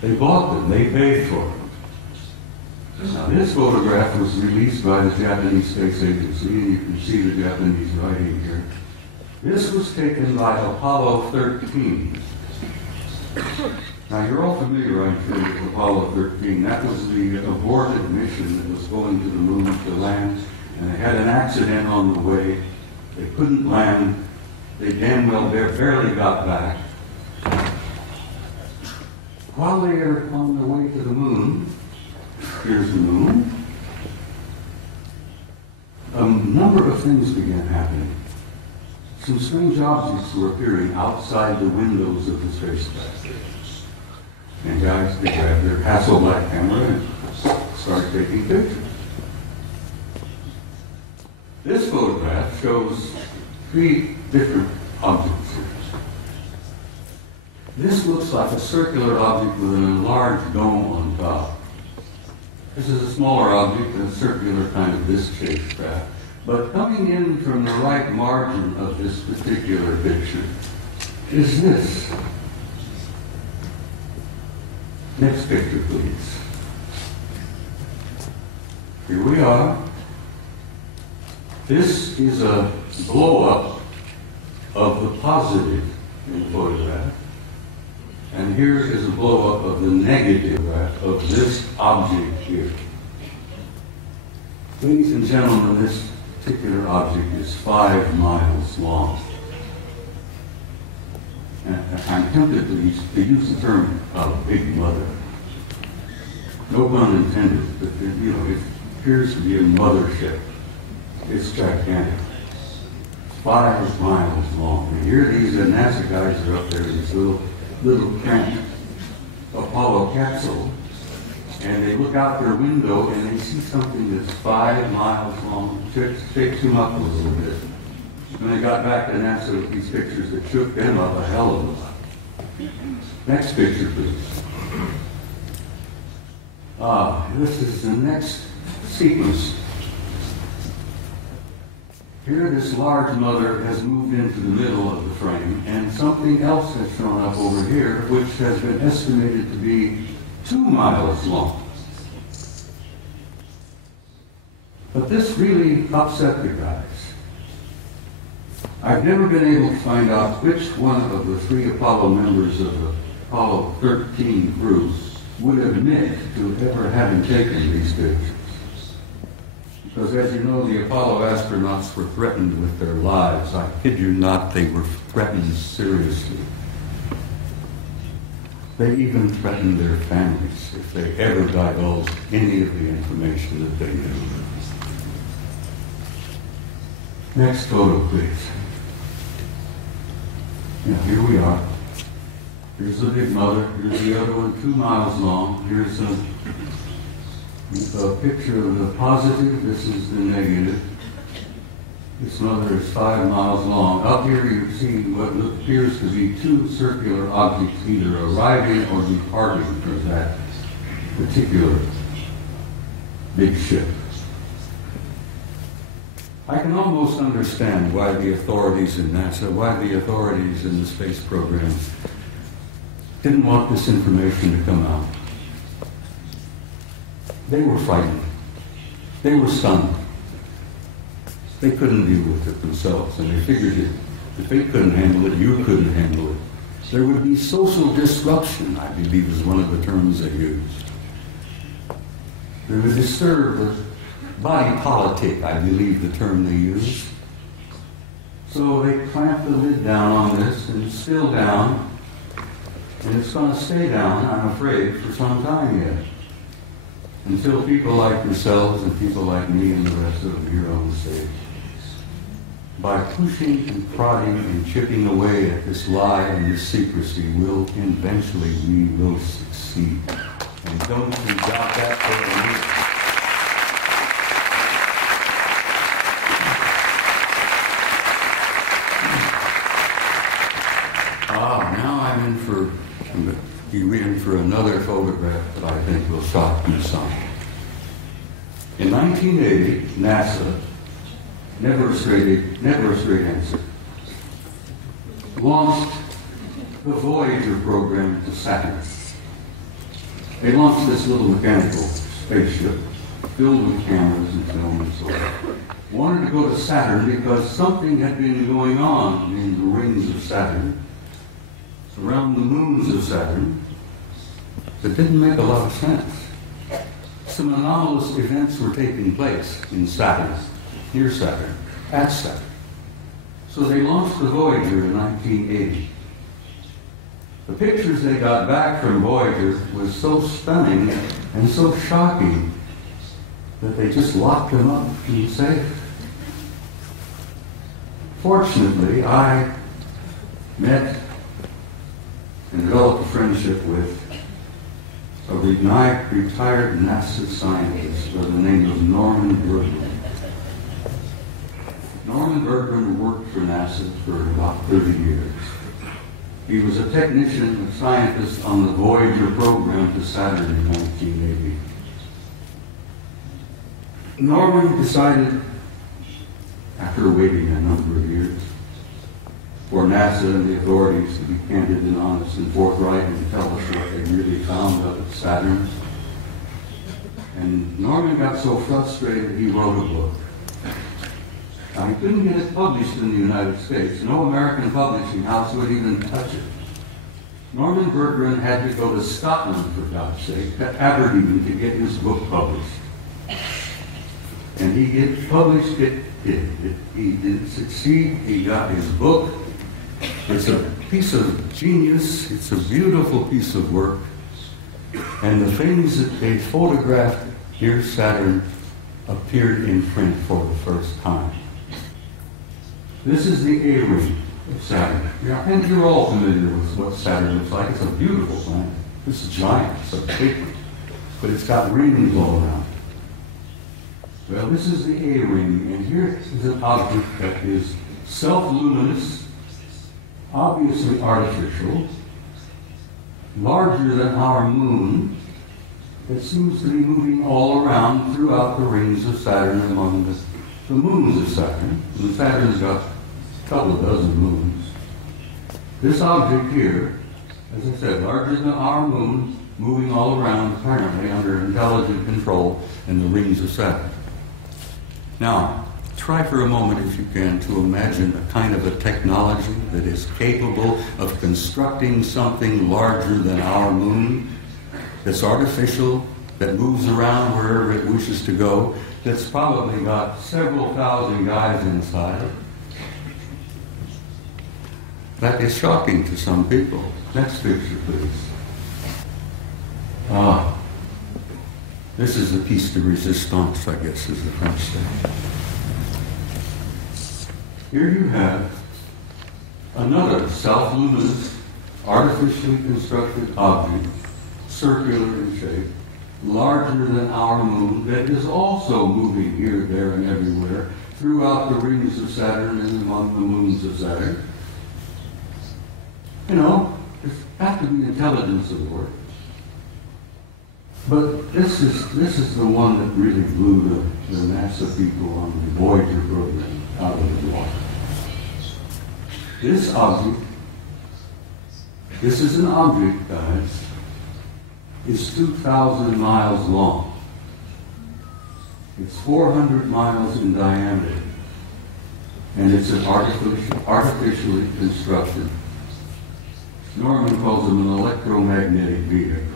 They bought them. They paid for them. Now, this photograph was released by the Japanese Space Agency, and you can see the Japanese writing here. This was taken by Apollo 13. Now, you're all familiar, I'm sure, with Apollo 13. That was the aborted mission that was going to the moon to land, and they had an accident on the way. They couldn't land. They damn well barely got back. While they are on their way to the moon, here's the moon, a number of things began happening. Some strange objects were appearing outside the windows of the spacecraft. And guys, they grabbed their Hasselblad camera and started taking pictures. This photograph shows 3 different objects here. This looks like a circular object with an enlarged dome on top. This is a smaller object, a circular kind of disc-shaped craft. But coming in from the right margin of this particular picture is this. Next picture, please. Here we are. This is a blow-up of the positive in the photograph. And here is a blow-up of the negative of this object here. Ladies and gentlemen, this particular object is 5 miles long. And I'm tempted to use the term Big Mother. No pun intended, but it appears to be a mothership. It's gigantic. 5 miles long. And here these NASA guys are up there in this little cramped Apollo capsule, and they look out their window and they see something that's 5 miles long. Shakes them up a little bit. When they got back to NASA with these pictures, that shook them up a hell of a lot. Next picture, please. This is the next sequence. Here, this large mother has moved into the middle of the frame, and something else has shown up over here, which has been estimated to be 2 miles long. But this really upset the guys. I've never been able to find out which one of the 3 Apollo members of the Apollo 13 crew would admit to ever having taken these pictures. Because as you know, the Apollo astronauts were threatened with their lives. I kid you not, they were threatened seriously. They even threatened their families if they ever divulged any of the information that they knew. Next photo, please. Now, here we are. Here's the Big Mother. Here's the other one, 2 miles long. Here's a picture of the positive. This is the negative. This mother is 5 miles long. Up here you see what appears to be 2 circular objects either arriving or departing from that particular big ship. I can almost understand why the authorities in NASA, why the authorities in the space program didn't want this information to come out. They were frightened. They were stunned. They couldn't deal with it themselves, and they figured if they couldn't handle it, you couldn't handle it. There would be social disruption, I believe is one of the terms they used. They would disturb the body politic, I believe the term they used. So they clamped the lid down on this, and it's still down, and it's going to stay down, I'm afraid, for some time yet. Until people like yourselves and people like me and the rest of them here on the stage, by pushing and prodding and chipping away at this lie and this secrecy, eventually we will succeed. And don't you doubt that for a minute. You're in for another photograph that I think will shock you some. In 1980, NASA, never a straight answer, launched the Voyager program to Saturn. They launched this little mechanical spaceship filled with cameras and film and so on. Wanted to go to Saturn because something had been going on in the rings of Saturn, around the moons of Saturn, that didn't make a lot of sense. Some anomalous events were taking place in Saturn, near Saturn, at Saturn. So they launched the Voyager in 1980. The pictures they got back from Voyager was so stunning and so shocking that they just locked them up in the safe. Fortunately, I met and developed a friendship with a retired NASA scientist by the name of Norman Bergman. Norman Bergman worked for NASA for about 30 years. He was a technician, a scientist on the Voyager program to Saturn in 1980. Norman decided, after waiting a number of years, for NASA and the authorities to be candid and honest and forthright and tell us what they really found up at Saturn. And Norman got so frustrated he wrote a book. Now, he couldn't get it published in the United States. No American publishing house would even touch it. Norman Bergman had to go to Scotland, for God's sake, to Aberdeen to get his book published. And he published it. He didn't succeed. He got his book. It's a piece of genius. It's a beautiful piece of work. And the things that they photographed near Saturn appeared in print for the first time. This is the A-ring of Saturn. And you're all familiar with what Saturn looks like. It's a beautiful planet. It's giant. It's a big one. But it's got rings all around. Well, this is the A-ring, and here is an object that is self-luminous, obviously artificial, larger than our moon, that seems to be moving all around throughout the rings of Saturn among the moons of Saturn. And Saturn's got a couple of dozen moons. This object here, as I said, larger than our moon, moving all around, apparently under intelligent control in the rings of Saturn. Now, try for a moment, if you can, to imagine a kind of a technology that is capable of constructing something larger than our moon, that's artificial, that moves around wherever it wishes to go, that's probably got several thousand guys inside. That is shocking to some people. Next picture, please. This is the piece de resistance, I guess, is the French thing. Here you have another self-luminous, artificially constructed object, circular in shape, larger than our moon, that is also moving here, there, and everywhere throughout the rings of Saturn and among the moons of Saturn. You know, there's got to be intelligence aboard. But this is the one that really blew the NASA people on the Voyager program out of the water. This object, this is an object, guys, is 2,000 miles long. It's 400 miles in diameter. And it's an artificially constructed, Norman calls them an electromagnetic vehicle.